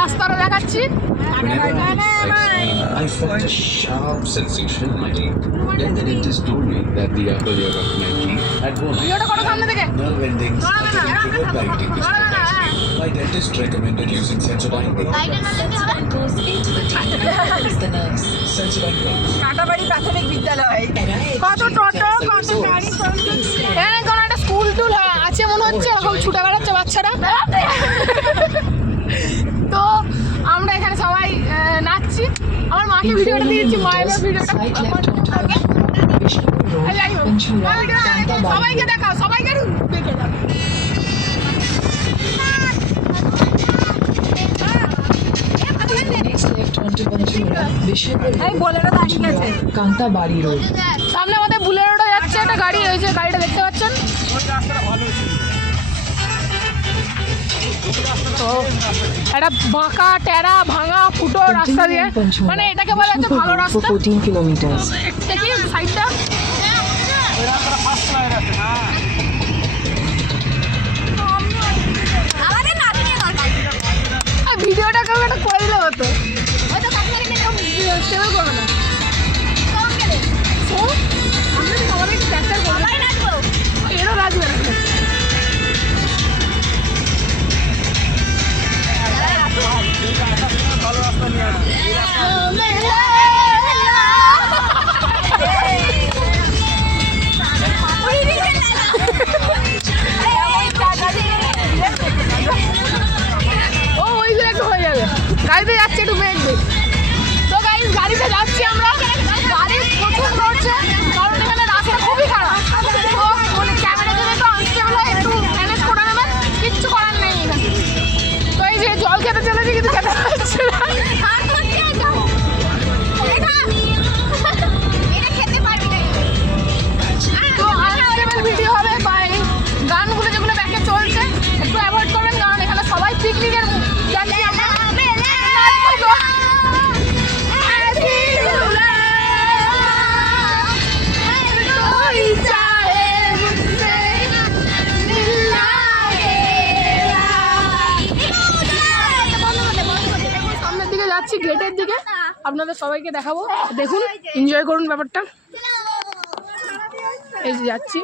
রাস্তাটা দেখাচ্ছি। I felt a sharp sensation in my leg. Then the dentist told me that the upper layer of my teeth had worn ভিডিওটা করো সামনে থেকে। nerve endings that triggered by displacement. My dentist recommended using Sensodyne pills. Sensodyne goes into the teeth and helps the nerves. Sensodyne pills. Katabari প্রাথমিক বিদ্যালয়। কত টোটো কত গাড়ি চলছে। এখানে কোনো একটা স্কুল টুল আছে মনে হচ্ছে, এখন ছুটে বেড়াচ্ছে বাচ্চারা। তো আমরা এখানে সবাই নাচছি। আমার মাকে ভিডিওটা দিয়েছি, মায়ের ভিডিওটা সবাইকে দেখাও, সবাইকে দেখে যাও। কান্তাবাড়ি রোড। সামনে আমাদের বুলেরোটা যাচ্ছে, একটা গাড়ি, ওই যে গাড়িটা দেখতে পাচ্ছেন। তো একটা বাঁকা টেরা ভাঙা ফুটো রাস্তা দিয়ে, মানে এটাকে বলা হচ্ছে ভালো রাস্তা। 14 কিলোমিটার। দেখি সাইডটা, ভিডিওটা কেউ একটা করে দিলে হতো, সেভাবে করবে না। আমাদের ক্যাপচার করবো, এরও রাজবে না। ও ওইগুলো একটু হয়ে যাবে, গাড়িতে যাচ্ছে একটু মেঘবে। তো গাইস গাড়িতে যাচ্ছি আমরা, গাড়ি প্রচুর ঘুরছে কারণ এখানে রাস্তা খুবই খারাপ। তো মানে ক্যামেরা যদি একটু আনস্টেবল হয় একটু ম্যানেজ করে নেবেন, কিচ্ছু করার নেই এখানে। তো এই যে জল খেতে চলেছি কিন্তু খেতে পারছে না। তো আনস্টেবল ভিডিও হবে বা এই গানগুলো যেগুলো ব্যাকে চলছে একটু অ্যাভয়েড করবেন, কারণ এখানে সবাই পিকনিকের যাচ্ছি আমরা। সামনের দিকে যাচ্ছি, গেটের দিকে, আপনাদের সবাইকে দেখাবো, দেখুন, এনজয় করুন ব্যাপারটা। এই যে যাচ্ছি,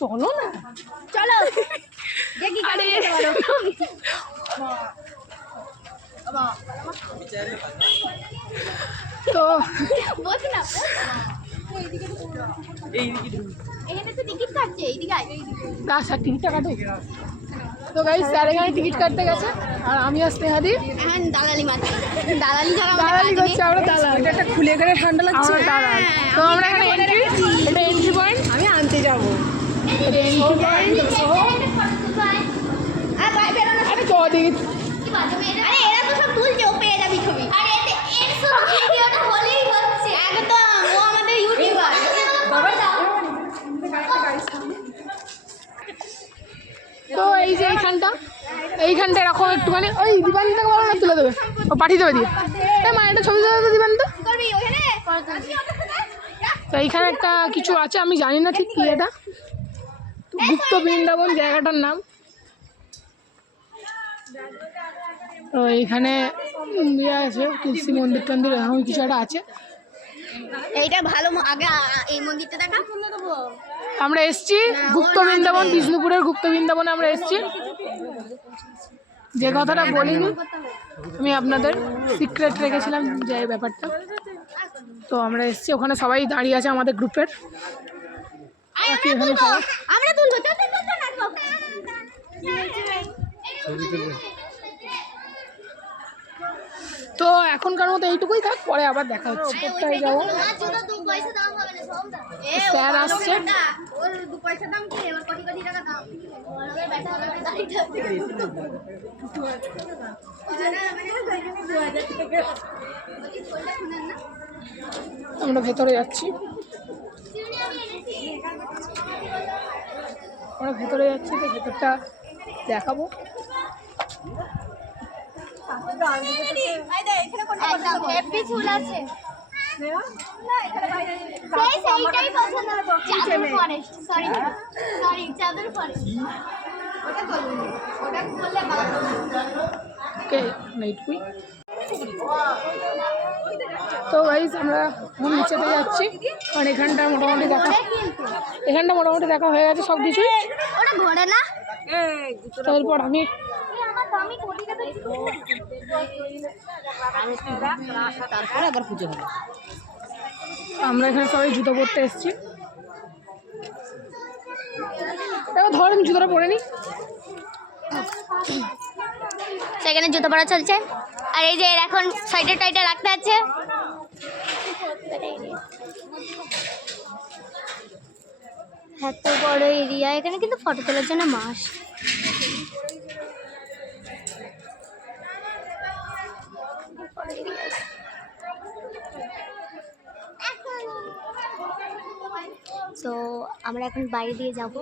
চলো না, চলো আরে তো আচ্ছা টিকিটটা কাটো। তো গাইস স্যার এখানে টিকিট কাটতে গেছে আর আমি আর স্নেহাদি দালালি করছি। আমরা দালাল, এটা একটা খুলে গেলে ঠান্ডা লাগছে। আমরা দালাল। তো আমরা এখানে এন্ট্রি, এটা এন্ট্রি পয়েন্ট, আমি আনতে যাবো। এটা এন্ট্রি পয়েন্ট। আরে চ দেখি, তো এই যে এইখানটা এরকম একটুখানি, ওই দিবানিতাকে বলো না তুলে দেবে, ও পাঠিয়ে দেবে দিয়ে। তাই মা এটা ছবি তুলে দেবে দিবানিতা। তো এইখানে একটা কিছু আছে, আমি জানি না ঠিক কি এটা, গুপ্ত বৃন্দাবন জায়গাটার নাম। তো এইখানে ইয়ে আছে, তুলসী মন্দির টন্দির এরকম কিছু একটা আছে। এইটা ভালো, আগে এই মন্দিরটা দেখা। আমরা এসছি গুপ্ত বৃন্দাবন, বিষ্ণুপুরের গুপ্ত বৃন্দাবনে আমরা এসছি। যে কথাটা বলিনি আমি আপনাদের সিক্রেট রেখেছিলাম যে ব্যাপারটা। তো আমরা এসছি, ওখানে সবাই দাঁড়িয়ে আছে আমাদের গ্রুপের। আমরা তুলবো। তো এখনকার মতো এইটুকুই থাক, পরে আবার দেখা হচ্ছে। কোথায় যাবো, স্যার আসছে। আমরা ভেতরে যাচ্ছি, আমরা ভেতরে যাচ্ছি, তো ভেতরটা দেখাবো। সেইটাই পছন্দ চাদর ফরেস্ট সরি চাদর ফরেস্ট ওটা করলে ওকে নাইট কুই। তো গাইস আমরা এখন নিচেতে যাচ্ছি, কারণ এখানটা মোটামুটি দেখা হয়ে গেছে সব কিছুই। ওটা ঘোরে না তারপর আমি তারপরে আবার পুজো হবে। আমরা এখানে সবাই জুতো পরতে এসেছি। এবার ধর আমি জুতোটা পরে নিই। সেখানে জুতো পরা চলছে, আর এই যে এর এখন সাইডে টাইডে রাখতে আছে। এত বড় এরিয়া, এখানে কিন্তু ফটো তোলার জন্য মাস। তো আমরা এখন বাইরে দিয়ে যাব।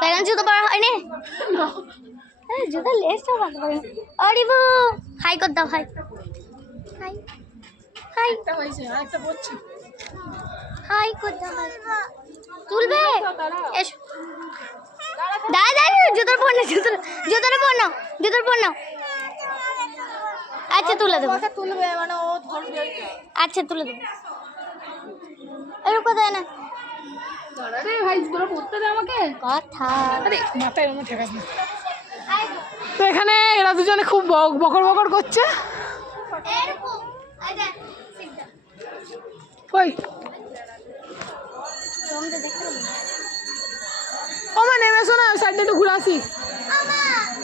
প্যারেন্ট জুতো পরা হয়নি, জুতো লেসটা ভালো পারে। আরে বো হাই কর দাও, হাই হাই হাই একটা হয়েছে আর একটা পড়ছি। হাই কর দাও, হাই তুলবে এসো। দাদা জুতোর পর না, জুতোর পর নাও, জুতোর পর নাও। আচ্ছা তুলে দেবো, তুলবে মানে ও ধরবে। আচ্ছা তুলে দেবো। এরকম কোথায় না আরে ভাই জুতোটা পরতে দে আমাকে। কথা। আরে মাথায় আমার ঠেকাস না। তো এখানে এরা দুজনে খুব বকর করছে। এরকম আচ্ছা সিদ্ধা ওই রংটা দেখতে হবে। ও মা নেমেছো না, সাইডে একটু ঘুরে আসি।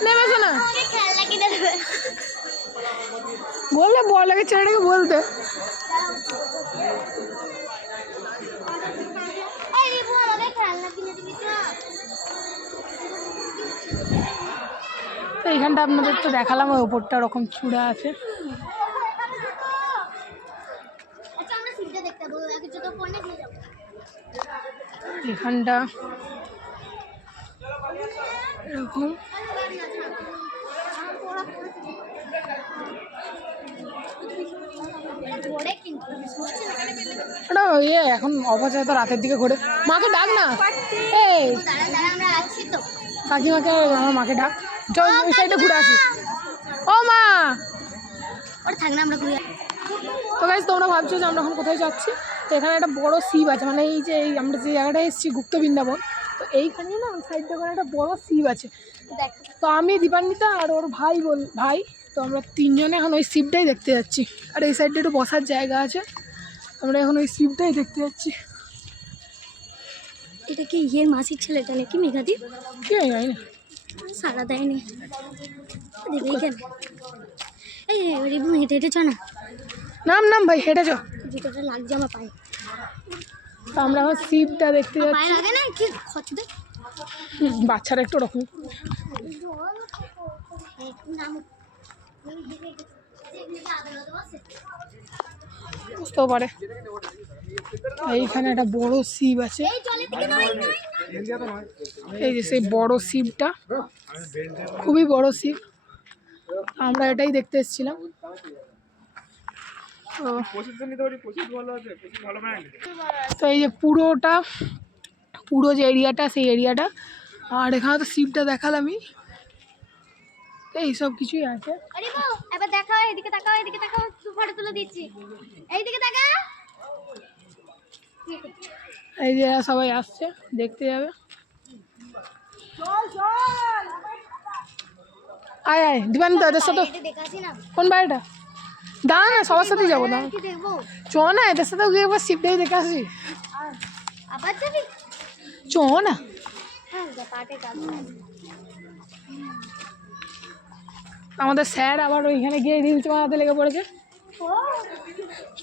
নেমেছো না আমাকে খেলনা কিনে দেবে। বললে বল লাগে ছেলেটাকে বলতে। এই রিপু আমাকে খেলনা কিনে দিবি তো। তো এইখানটা আপনাদের তো দেখালাম, ওই ওপরটা ওরকম চূড়া আছে। আচ্ছা আমরা সিদ্ধা দেখতে বল, আগে জুতো পরে নিয়ে যাব। এখানটা এরকম ঘোরে কিন্তু ওটা ইয়ে এখন অপচয় তো রাতের দিকে ঘুরে। মাকে ডাক না, এই দাঁড়া দাঁড়া আমরা আছি তো। কাকিমাকে আমার মাকে ডাক। চল ওই সাইডে ঘুরে আসি। ও মা, ওটা থাক না, আমরা ঘুরে। তো গাইস তোমরা ভাবছো যে আমরা এখন কোথায় যাচ্ছি। তো এখানে একটা বড় শিব আছে, মানে এই যে আমরা যে জায়গাটায় এসেছি গুপ্ত বৃন্দাবন, তো এইখানে না ওই সাইডটা করে একটা বড় শিব আছে। দেখ তো আমি দীপান্বিতা আর ওর ভাই, তো আমরা তিনজনে এখন ওই শিবটাই দেখতে যাচ্ছি। আর এই সাইডে একটু বসার জায়গা আছে, আমরা এখন ওই শিবটাই দেখতে যাচ্ছি। এটা কি ইয়ের মাসির ছেলেটা নাকি মেঘাদি? কি জানি না, সারা দেয়নি দেবে কেন? এই রিপু হেঁটে হেঁটে চ না, নাম ভাই হেঁটে চো। জুতোটা লাগছে আমার পায়ে। তো আমরা এখন শিবটা দেখতে পায়ে যাচ্ছি। লাগে না কি খচ দে। বাচ্চারা একটু ওরকম বুঝতেও পারে। এইখানে একটা বড় শিব আছে, এই যে সেই বড় শিবটা, খুবই বড় শিব। আমরা এটাই দেখতে এসেছিলাম। তো এই যে পুরো যে এরিয়াটা, সেই এরিয়াটা। আর এখানে তো শিবটা দেখালামই, এইসব কিছুই আছে। আরে বাবা এবার দেখাও, এদিকে তাকাও, এদিকে তাকাও, ফটো তুলে দিচ্ছি। এইদিকে তাকা। এই যে এরা সবাই আসছে দেখতে যাবে। আয় দীপান্বিতা এদের সাথে। এটা দেখাছি না, কোন বাড়িটা? দাঁড়া না, সবার সাথেই যাবো না। কি দেখবো? চ না, এদের সাথে গিয়ে একবার শিবটাই দেখে আসি। আবার যাবি? চ না। হ্যাঁ পাটে যাবো। আমাদের স্যার আবার ওইখানে গিয়ে রিলস বানাতে লেগে পড়েছে।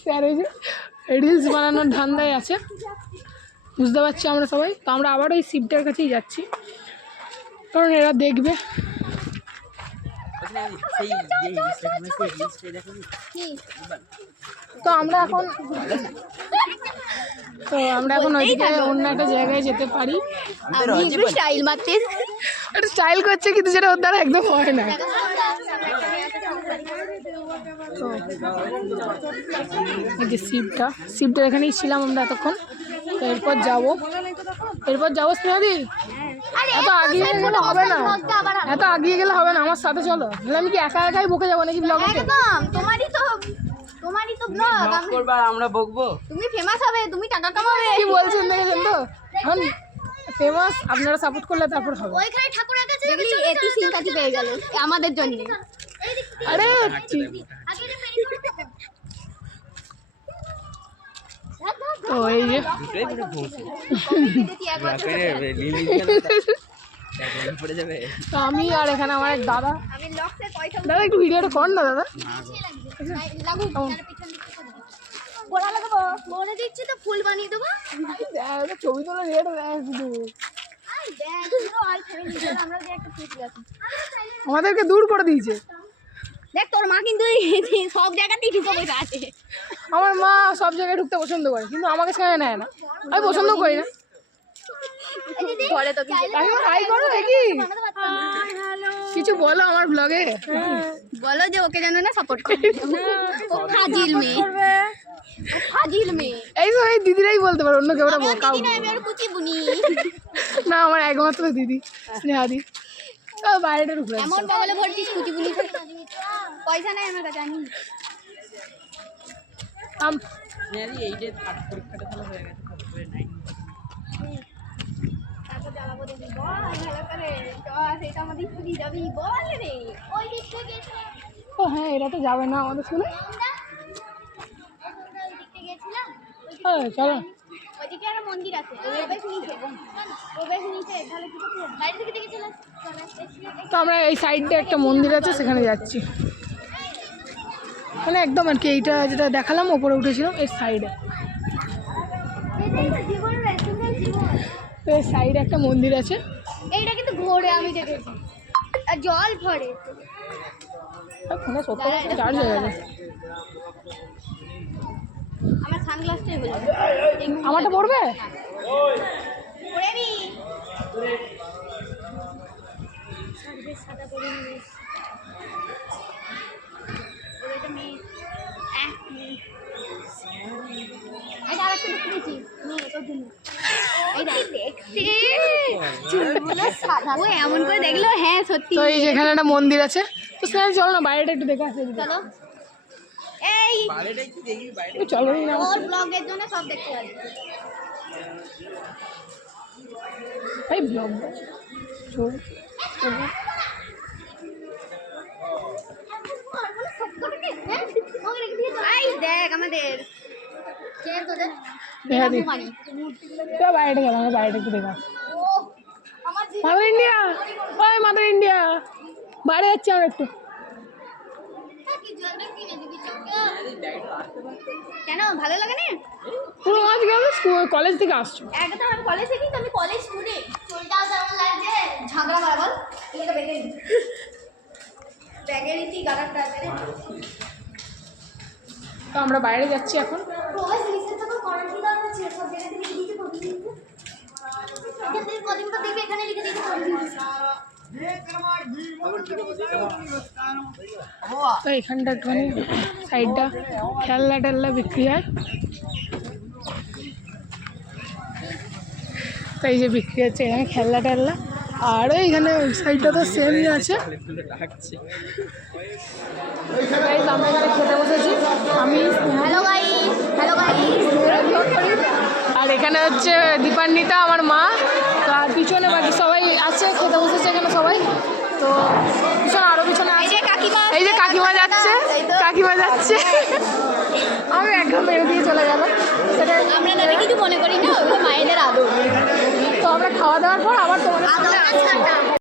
স্যার ওই যে রিলস বানানোর ধান্দায় আছে, বুঝতে পারছি আমরা সবাই। তো আমরা আবার ওই শিবটার কাছেই যাচ্ছি, কারণ এরা দেখবে। তো আমরা এখন ওইদিকে অন্য একটা জায়গায় যেতে পারি। আমি একটু স্টাইল মারতে একটু স্টাইল করছে কিন্তু যেটা ওর দ্বারা একদম হয় না। তো এই যে শিবটার এখানেই ছিলাম আমরা এতক্ষণ। তো এরপর যাবো স্নেহাদি। এত আগিয়ে গেলে হবে না, আমার সাথে চলো। তাহলে আমি কি একা একাই বকে যাবো নাকি ব্লগে? একদম তোমারই তো ব্লগ করবা আমরা বকবো। তুমি ফেমাস হবে, তুমি টাকা কামাবে। কি বলছেন দেখেছেন তো? এখন ফেমাস আপনারা সাপোর্ট করলে তারপর হবে। ওইখানে ঠাকুরের কাছে দেখলি এটি সিম্পাথি পেয়ে গেল আমাদের জন্য। আরে তো এই যে তো আমি আর এখানে আমার এক দাদা একটু ভিডিওটা কর না দাদা। গোড়া লাগাবো, বলে দিচ্ছি তো ফুল বানিয়ে দেবো। ছবি তোলা রেট শুধু আমাদেরকে দূর করে দিয়েছে। দেখ তোর মা কিন্তু সব জায়গাতেই ঢুকে বসে আছে। আমার মা সব জায়গায় ঢুকতে পছন্দ করে কিন্তু আমাকে সেখানে নেয় না, আমি পছন্দ করি না। হাই করো দেখি, কিছু বলো আমার ব্লগে। বলো যে ওকে যেন না সাপোর্ট করবে। ফাজিল মেয়ে এই তো এই দিদিরাই বলতে পারো, অন্য কেউ না। না আমার একমাত্র দিদি স্নেহাদি। বাইরেটা ঢুকলে এমন বগলে ভর্তি কুচি বুনি, পয়সা নাই আমার কাছে। ও হ্যাঁ, এরা তো যাবে না আমাদের শুনে। চলো ওইদিকে একটা মন্দির আছে, তো আমরা এই সাইডে একটা মন্দির আছে সেখানে যাচ্ছি। মানে একদম আর কি এইটা যেটা দেখালাম ওপরে উঠেছিলাম এর সাইডে। তো এই সাইডে একটা মন্দির আছে। এইটা কিন্তু ঘোরে আমি দেখেছি, আর জল ভরে। ফোনে 70% চার্জ হয়ে গেছে। আমার সানগ্লাসটাই হলো, আমারটা পড়বে। পরে নি সাদা করে নিয়ে ওটা মেয়ে এটা আরেকটা দেখেছি মেয়ে তোর জন্য। এইটা দেখতে চুলগুলো সাদা, ও এমন করে দেখলো। হ্যাঁ সত্যি। তো এই যেখানে একটা মন্দির আছে, তো সেখানে চলো না বাইরেটা একটু দেখে আসি। চলো এই চলো না, ওর ব্লগের জন্য সব দেখতে পারি। এই ব্লগ দেখ আমাদের বাইরেটা গেল, আমরা বাইরেটা একটু দেখে আসি। মাদার ইন্ডিয়া, ওই মাদার ইন্ডিয়া, বাইরে যাচ্ছি আমরা একটু। কেন ভালো লাগে না? পুরো আজ গেল কলেজ থেকে আসছো। একদম আমি কলেজ থেকে, আমি কলেজ স্টুডেন্ট। চুলটা কেমন লাগছে? ঝাগড়া মারা বল। এটা ব্যাগের ইতি গাড়াটা আছে রে। তো আমরা বাইরে যাচ্ছি এখন। প্রবেশ নিষেধ তো কোয়ারেন্টাইন দেওয়া হচ্ছে, সব জায়গা থেকে লিখে দিতে বলছি। এখান থেকে কদিনটা দেখবে, এখানে লিখে দিতে বলছি। তো এখানটা একটুখানি সাইডটা খেলনা টেলনা বিক্রি হয়। তো এই যে বিক্রি হচ্ছে এখানে খেলনা টেলনা, আর এইখানে ওই সাইডটা তো সেমই আছে। আমরা এখানে খেতে বসেছি, আমি হ্যালো গাইস, হ্যালো গাইস। আর এখানে হচ্ছে দীপান্বিতা আমার মা। তো আর পিছনে বাকি সবাই আছে, খেতে বসেছে এখানে সবাই। তো পিছনে আরো পিছনে আছে, এই যে কাকিমা যাচ্ছে, আমি একদম মেরে দিয়ে চলে গেল। সেটা আমরা না কিছু মনে করি না, ওগুলো মায়েদের আদর। তো আমরা খাওয়া দাওয়ার পর আবার তোমাদের